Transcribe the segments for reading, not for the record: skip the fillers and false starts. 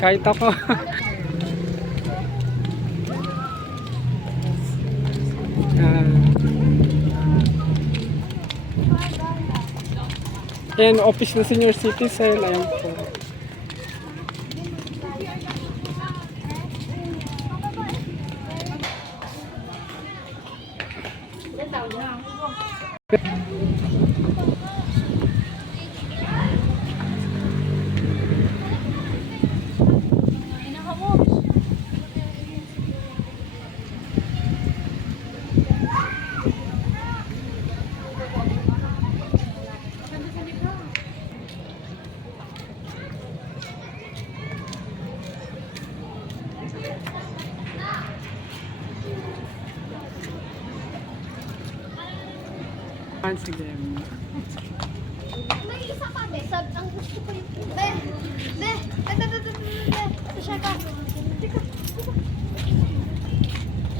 Kahit ako. Ayan, office ng senior citizen. Ayan po. Sige. May isa pa, be. Ang gusto ko yung... Be! Be! Be! Ito siya ka. Teka.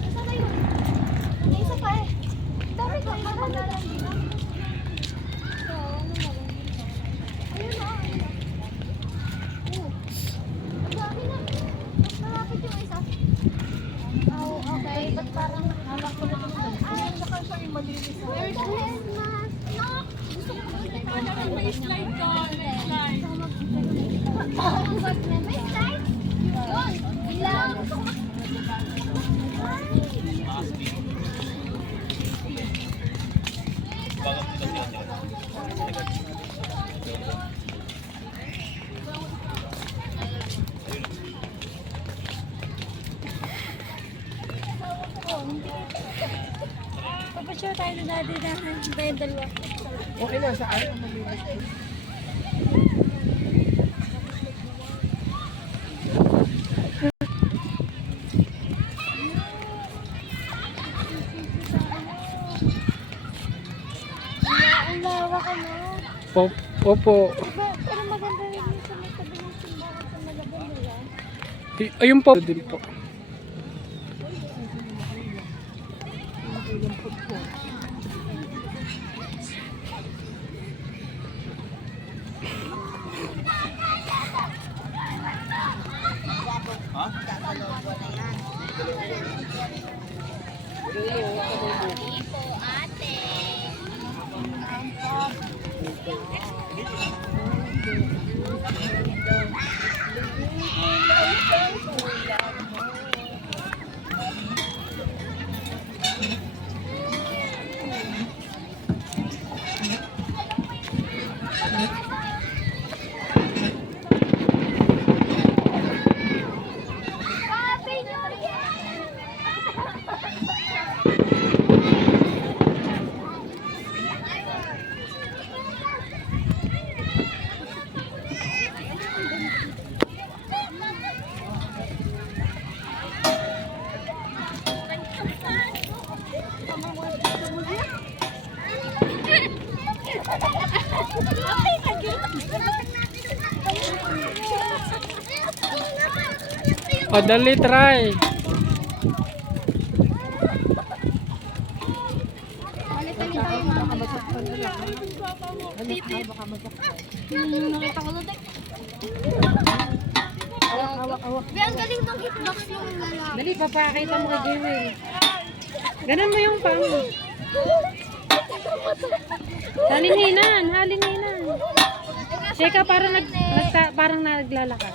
Isa na yun. May isa pa eh. Dami ko. Maranda lang dito. Ayun na. Ang dami na. Mas malapit yung isa. Oh, okay. Ba't parang halak ko na ito? Ay, saka siya yung malinis. There's his mask. No! Gusto ko may slide ka. May slide. May slide? Yun. Ilang. Papasya tayo na dati na tayong dalawa. Okay na, saan? Ang lawak ano. Opo. Diba, pero maganda rin yung sa may tabi ng simbahan sa Malabon nila. Ayun po din po. O, dali, try. Balitan niyo tayo mamaya. Nakita ko na tek. Be, ang galing ng hitbox yung lalaki. Dali, papakita mo kay Jewel. Ganun mo yung pang. Halin-hinan. Teka, parang naglalakad.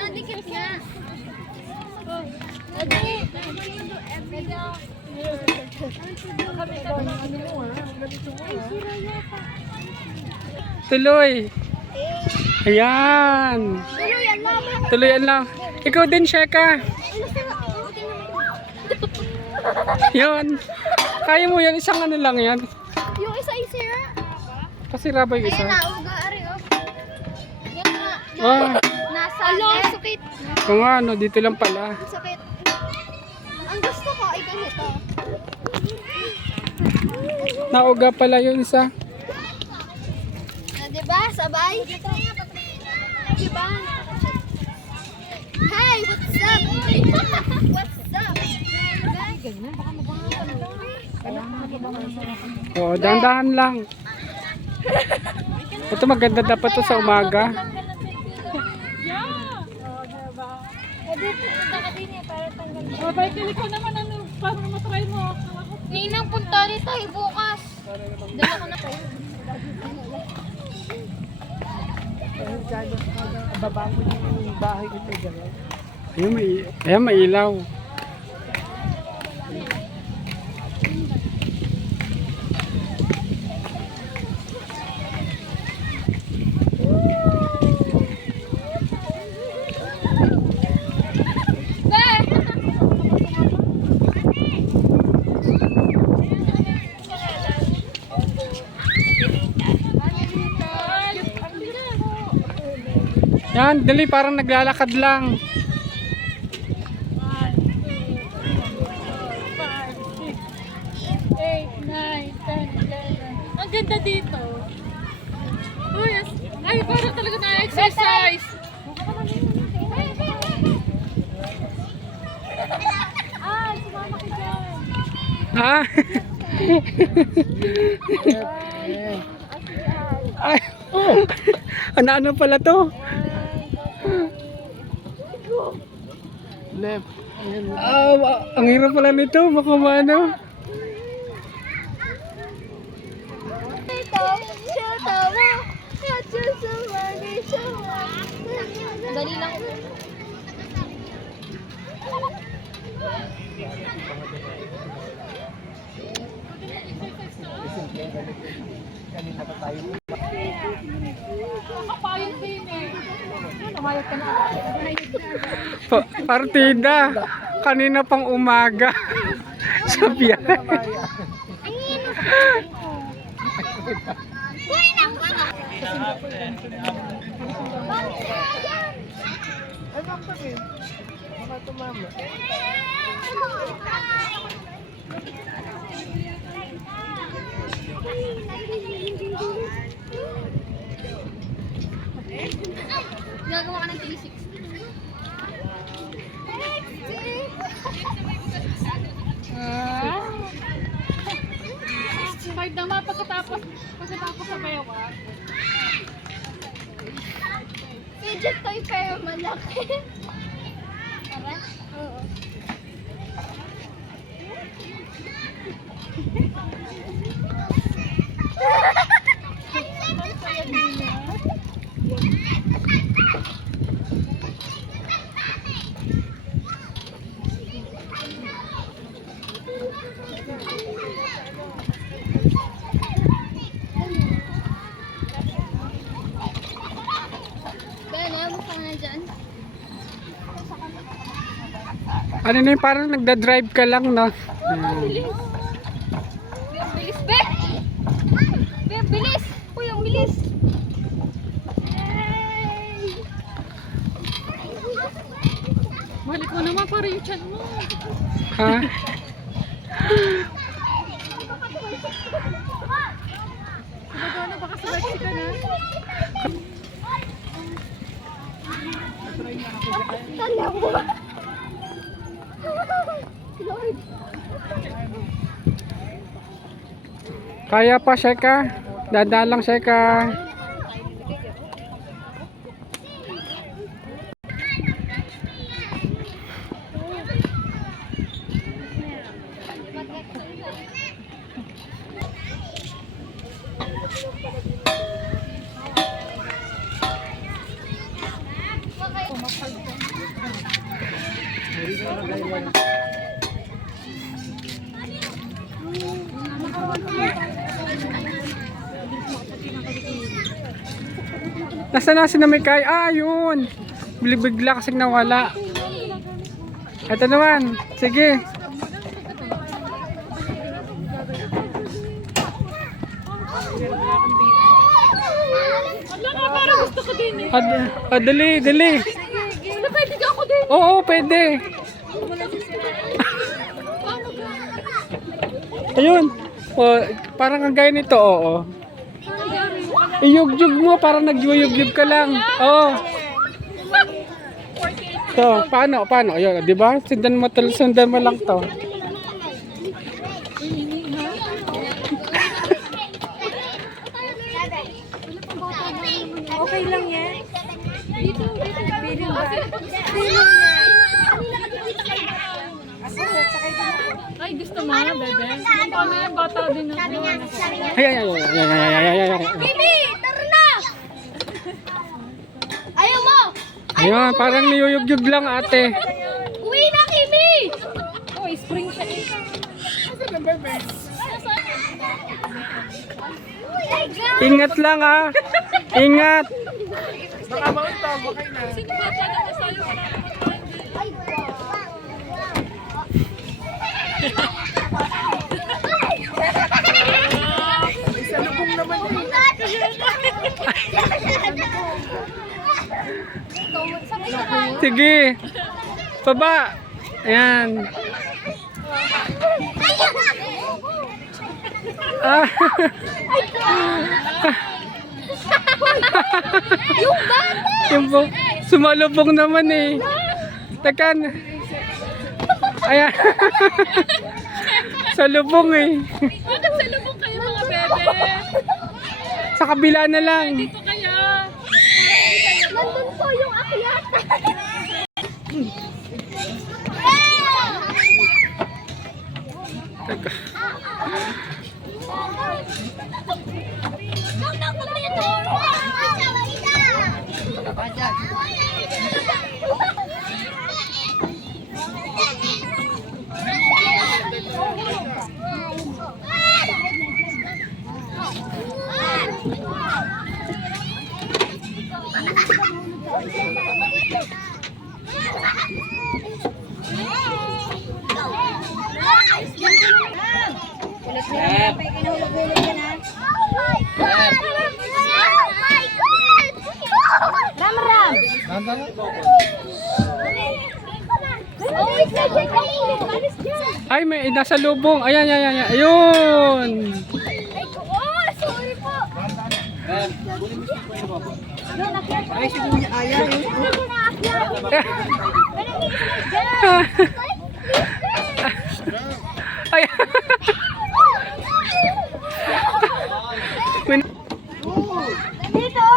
Nadikit nga. Tuloy. Ayan. Tuluyan lang. Ikaw din, Sheka. Yun. Kaya mo yan. Isang ano lang yan. Yung isa-isa nga. Pasira ba yung isa? Ayan na, uga, ari, oh. Yan nga. Oh, Nasa, ang sakit. kung ano, dito lang pala. Ang sakit. Ang gusto ko ay ganito. Nauga pala yung isa. Diba? Sabay? Diba? Hey, what's up? What's up? Oh, dahan-dahan lang. Ito maganda dapat to sa umaga. Eh, dito, punta ka din eh, para tanggal mo. Babay ko naman ano, para matry mo. Ninang, punta rin tayo bukas. Dala ko na tayo. Babangon yung bahay nito dyan. Ayan, may ilaw. Yan, dali, parang naglalakad lang. 8, 9, 10, 11. Ang ganda dito. Uy, ay, parang talaga na-exercise. Ah, sumama ka dyan. Ha? Ay, ano pala to? Left. Ayan. Ang hirap pala nito, baka maano. Dali lang. Kanina pa tayo. Kapayot din eh. Tumayot ka na. Partida. Kanina pang umaga. Sa biyahe. Ano pa rin? Baka tumama. Gagawa ka ng 360. Kahit naman pagkatapos sa bayawa. Fidget toy pero malaki. Tara? Oo. Ben, ayaw mo pa nga dyan. Ano na yun, parang nagda-drive ka lang, no? Bilis! Bilis, Ben! Ben, bilis! Uy, ang bilis! Balik mo naman para yung chan mo. Ha? Gano'n baka sa Mexico na. Tala mo! Lord! Kaya pa, Sheka. Dadalang, Sheka. Nasaan na si Namikay? Ah, yun. Bigla kasing nawala. Ito naman. Sige. Wala nga, parang gusto ko din eh. Dali, dali. Wala, pwede ka ako din. Oo, pwede. Ayun. Oh, parang ang gaya nito, oo. Iyug-yug mo, parang nagyuyug-yug ka lang. Oo. So, paano? Ayun, di ba? Sundan mo lang to. Dito. Feeling ba? Ay, gusto mo, bebe? Paano yung bata din ako? Ay, ay, ay, ay, ay, ay, ay, ay, ay. Kimi, tara na! Ayaw mo! Ayun, parang niyuyugyug lang ate. Uwi na, Kimi! Oh, spring siya eh. Ingat lang ah. Ingat. Baka maunta, baka na. Sino ba pa na sa'yo? Isa lubong naman yun. Sige. Baba. Ayan. Ah. Yung sumalubong naman eh. Tekan. Ayan. Sa lubong eh. Bakit sa lubong kayo mga bebe? Sa kabila na lang. Dito kaya. Nandun po yung akyat. Teka. Kulit mo lang pa kinahulog-hulog yan ha. Ram! Ay, may nasa lubong. Ayan, ayan, ayan. Ayun. Sorry po. Ay, si Kuya Ayaw. Ay. Dito!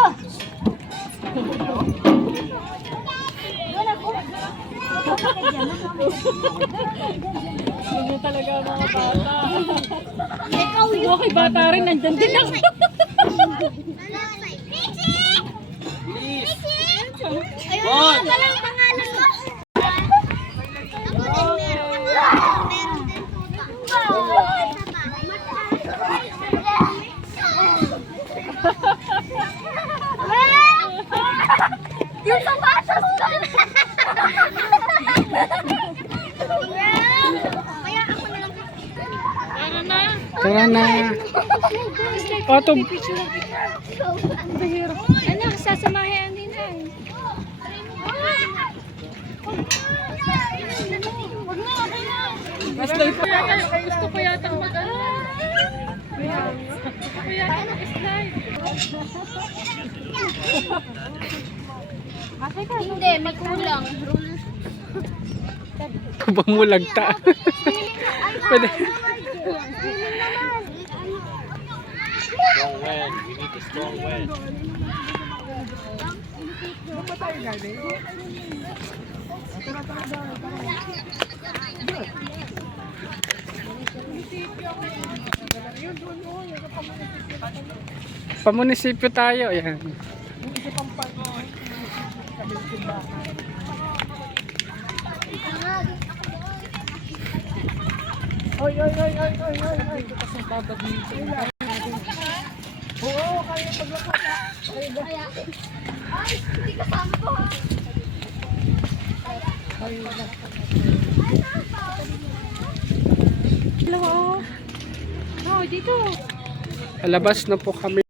Ano talaga ang mga bata? Okay, bata rin. Nandun din ako. Ayun, walang pangalan mo. Ako din meron din yung sapatos ko! Kaya ako na lang. Ano na? Tara na. O, to. Ano, sasamahin din na. Wag na, okay na. Gusto ko yata mag-ano. Gusto ko yata mag-slide. Hindi, may kulang. Bumulagta. Pwede. Strong wind. We need the strong wind. Ano pa tayo galing? Pamunisipyo tayo. Ayan. Oy, oy, oy, oy, oy, oy, oy. Oo, kaya paglakot. Kaya, ay, hindi kasama ko ha. Hello. Oh, dito. Alabas na po kami.